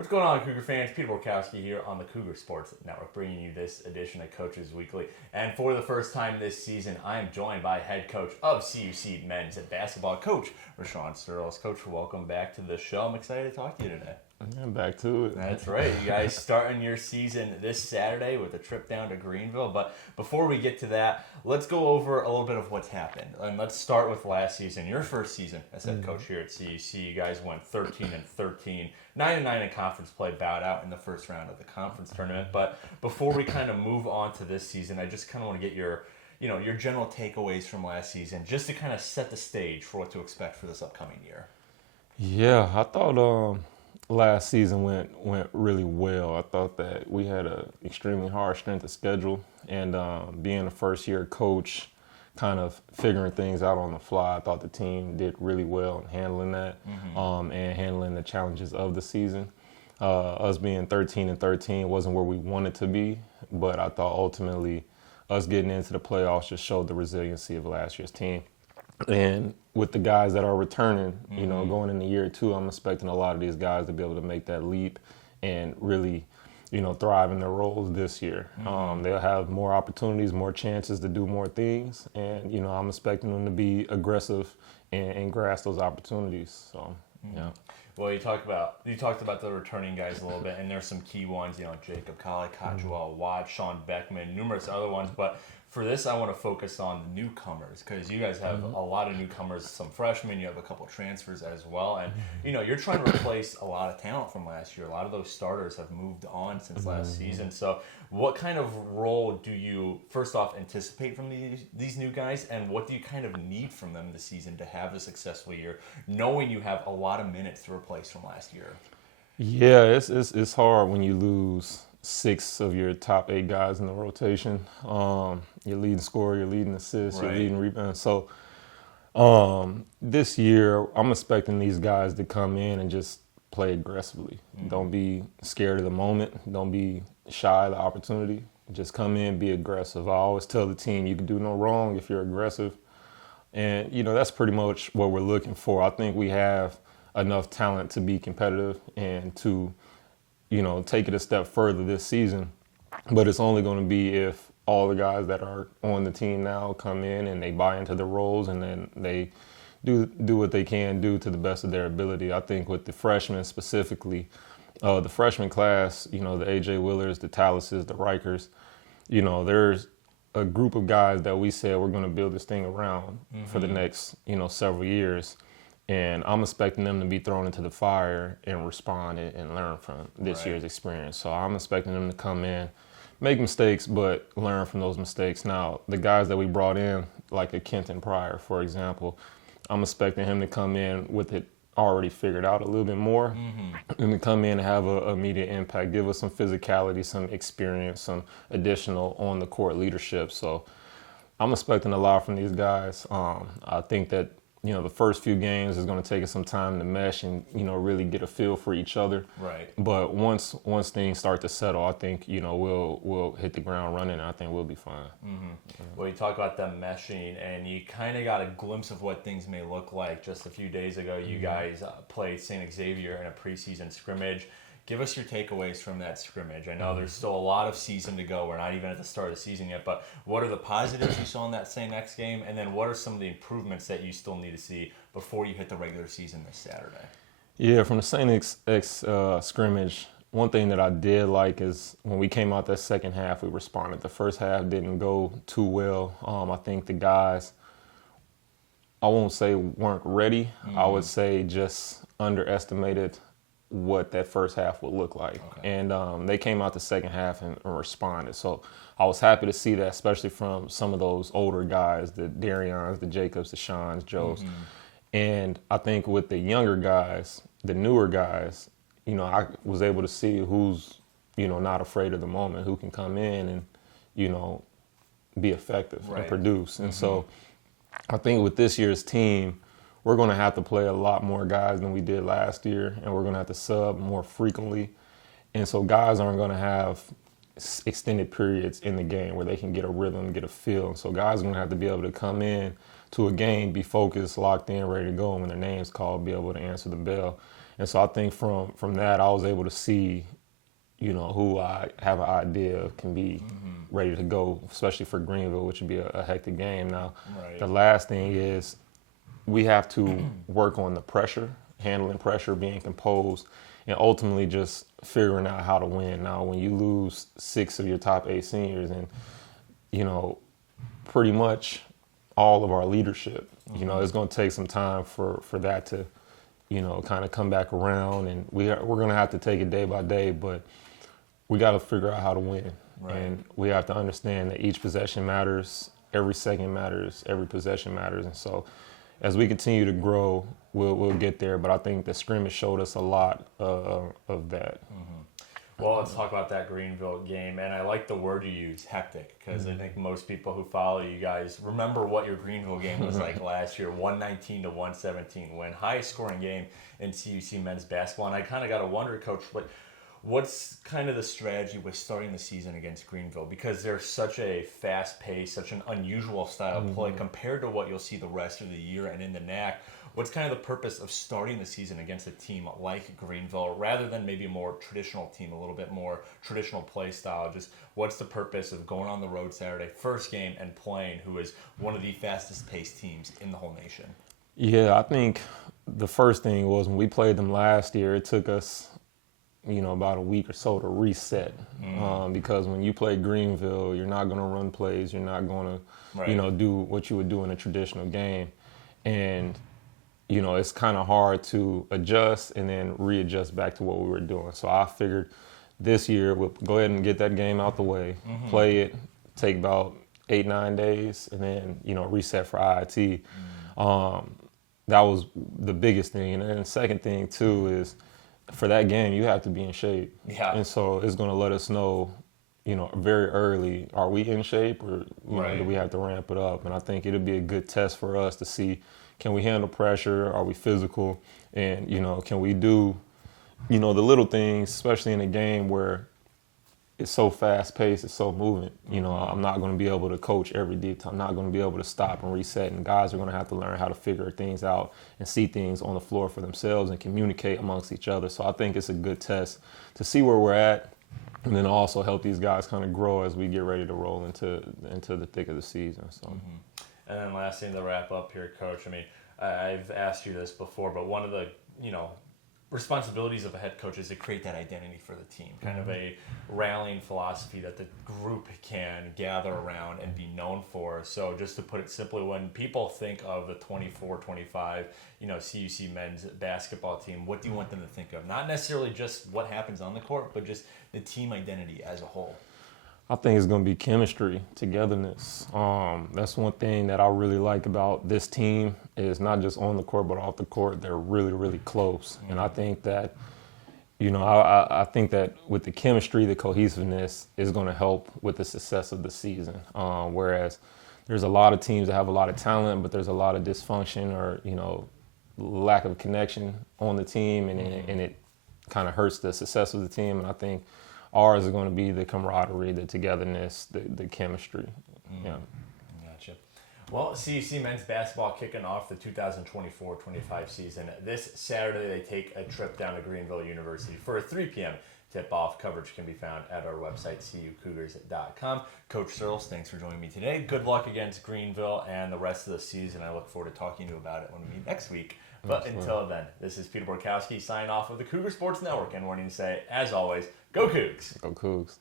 What's going on, Cougar fans? Peter Borkowski here on the Cougar Sports Network, bringing you this edition of Coaches Weekly. And for the first time this season, I am joined by head coach of CUC men's basketball, Coach Surles. Coach, welcome back to the show. I'm excited to talk to you today. Yeah, back to it. That's right. You guys starting your season this Saturday with a trip down to Greenville. But before we get to that, let's go over a little bit of what's happened. And let's start with last season, your first season as head coach here at CUC. You guys went 13-13, 9-9 in conference play, bowed out in the first round of the conference tournament. But before we kind of move on to this season, I just kind of want to get your general takeaways from last season, just to kind of set the stage for what to expect for this upcoming year. Yeah, I thought last season went really well. I thought that we had an extremely hard strength of schedule, and being a first-year coach, kind of figuring things out on the fly, I thought the team did really well in handling that and handling the challenges of the season. Us being 13-13 wasn't where we wanted to be, but I thought ultimately us getting into the playoffs just showed the resiliency of last year's team. And with the guys that are returning, going into year two, I'm expecting a lot of these guys to be able to make that leap and really, thrive in their roles this year. They'll have more opportunities, more chances to do more things, and I'm expecting them to be aggressive and grasp those opportunities. So, yeah. Well, you talked about the returning guys a little bit, and there's some key ones, Jacob Colley, Cottrell, Watt, Sean Beckman, numerous other ones, but for this, I want to focus on the newcomers, because you guys have a lot of newcomers, some freshmen, you have a couple transfers as well, and you're trying to replace a lot of talent from last year. A lot of those starters have moved on since last season. So what kind of role do you, first off, anticipate from these new guys, and what do you kind of need from them this season to have a successful year, knowing you have a lot of minutes to replace from last year? Yeah, it's hard when you lose 6 of your top 8 guys in the rotation. You're leading scorer, you're leading assists, you're leading rebounds. So this year, I'm expecting these guys to come in and just play aggressively. Don't be scared of the moment. Don't be shy of the opportunity. Just come in, be aggressive. I always tell the team, you can do no wrong if you're aggressive. And, that's pretty much what we're looking for. I think we have enough talent to be competitive and to take it a step further this season. But it's only going to be if all the guys that are on the team now come in and they buy into the roles, and then they do what they can do to the best of their ability. I think with the freshmen specifically, the freshman class, the A.J. Willers, the Tallases, the Rikers, there's a group of guys that we said we're going to build this thing around for the next, several years. And I'm expecting them to be thrown into the fire and respond and learn from this year's experience. So I'm expecting them to come in, make mistakes, but learn from those mistakes. Now, the guys that we brought in, like a Kenton Pryor, for example, I'm expecting him to come in with it already figured out a little bit more and to come in and have an immediate impact, give us some physicality, some experience, some additional on-the-court leadership. So I'm expecting a lot from these guys. I think that the first few games is going to take us some time to mesh and, really get a feel for each other. Right. But once things start to settle, I think, we'll hit the ground running, and I think we'll be fine. Well, you talk about them meshing, and you kind of got a glimpse of what things may look like. Just a few days ago, you guys played St. Xavier in a preseason scrimmage. Give us your takeaways from that scrimmage. I know there's still a lot of season to go. We're not even at the start of the season yet, but what are the positives you saw in that St. X game, and then what are some of the improvements that you still need to see before you hit the regular season this Saturday? Yeah, from the St. X scrimmage, one thing that I did like is when we came out that second half, we responded. The first half didn't go too well. I think the guys, I won't say weren't ready. I would say just underestimated what that first half would look like. Okay. And they came out the second half and responded. So I was happy to see that, especially from some of those older guys, the Darians, the Jacobs, the Seans, Joes. And I think with the younger guys, the newer guys, I was able to see who's, not afraid of the moment, who can come in and, be effective and produce. And so I think with this year's team, we're going to have to play a lot more guys than we did last year, and we're going to have to sub more frequently. And so guys aren't going to have extended periods in the game where they can get a rhythm, get a feel. And so guys are going to have to be able to come in to a game, be focused, locked in, ready to go, and when their name's called, be able to answer the bell. And so I think from that, I was able to see, who I have an idea can be ready to go, especially for Greenville, which would be a hectic game. Now, the last thing is we have to work on the pressure, handling pressure, being composed, and ultimately just figuring out how to win. Now, when you lose 6 of your top 8 seniors and, pretty much all of our leadership, it's going to take some time for that to, kind of come back around. And we're going to have to take it day by day, but we got to figure out how to win. Right. And we have to understand that each possession matters, every second matters, every possession matters. And so as we continue to grow, we'll get there. But I think the scrimmage showed us a lot of that. Well, let's talk about that Greenville game. And I like the word you use, hectic, because I think most people who follow you guys remember what your Greenville game was like last year, 119 to 117, win, highest scoring game in CUC men's basketball. And I kind of got to wonder, Coach, what's kind of the strategy with starting the season against Greenville? Because they're such a fast pace, such an unusual style of play compared to what you'll see the rest of the year and in the NAC. What's kind of the purpose of starting the season against a team like Greenville rather than maybe a more traditional team, a little bit more traditional play style? Just what's the purpose of going on the road Saturday, first game, and playing who is one of the fastest paced teams in the whole nation? Yeah, I think the first thing was when we played them last year, it took us about a week or so to reset. Because when you play Greenville, you're not going to run plays. You're not going to, do what you would do in a traditional game. And, it's kind of hard to adjust and then readjust back to what we were doing. So I figured this year we'll go ahead and get that game out the way, play it, take about 8-9 days, and then, reset for IIT. That was the biggest thing. And then the second thing, too, is for that game, you have to be in shape. Yeah. And so it's going to let us know, very early, are we in shape or do we have to ramp it up? And I think it'll be a good test for us to see, can we handle pressure? Are we physical? And, can we do, the little things, especially in a game where it's so fast-paced, it's so moving. I'm not going to be able to coach every detail. I'm not going to be able to stop and reset. And guys are going to have to learn how to figure things out and see things on the floor for themselves and communicate amongst each other. So I think it's a good test to see where we're at and then also help these guys kind of grow as we get ready to roll into the thick of the season. So. And then last thing to wrap up here, Coach, I mean, I've asked you this before, but one of the, responsibilities of a head coach is to create that identity for the team, kind of a rallying philosophy that the group can gather around and be known for. So just to put it simply, when people think of the 24-25, CUC men's basketball team, what do you want them to think of? Not necessarily just what happens on the court, but just the team identity as a whole. I think it's going to be chemistry, togetherness. That's one thing that I really like about this team is not just on the court, but off the court. They're really, really close. And I think that, I think that with the chemistry, the cohesiveness is going to help with the success of the season. Whereas there's a lot of teams that have a lot of talent, but there's a lot of dysfunction or, lack of connection on the team, and it kind of hurts the success of the team. And I think ours is going to be the camaraderie, the togetherness, the chemistry. Yeah. Gotcha. Well, CUC men's basketball kicking off the 2024-25 season. This Saturday, they take a trip down to Greenville University for a 3 p.m. tip-off. Coverage can be found at our website, cucougars.com. Coach Surles, thanks for joining me today. Good luck against Greenville and the rest of the season. I look forward to talking to you about it when we meet next week. But until then, this is Peter Borkowski signing off of the Cougar Sports Network and wanting to say, as always, go Cougs! Go Cougs.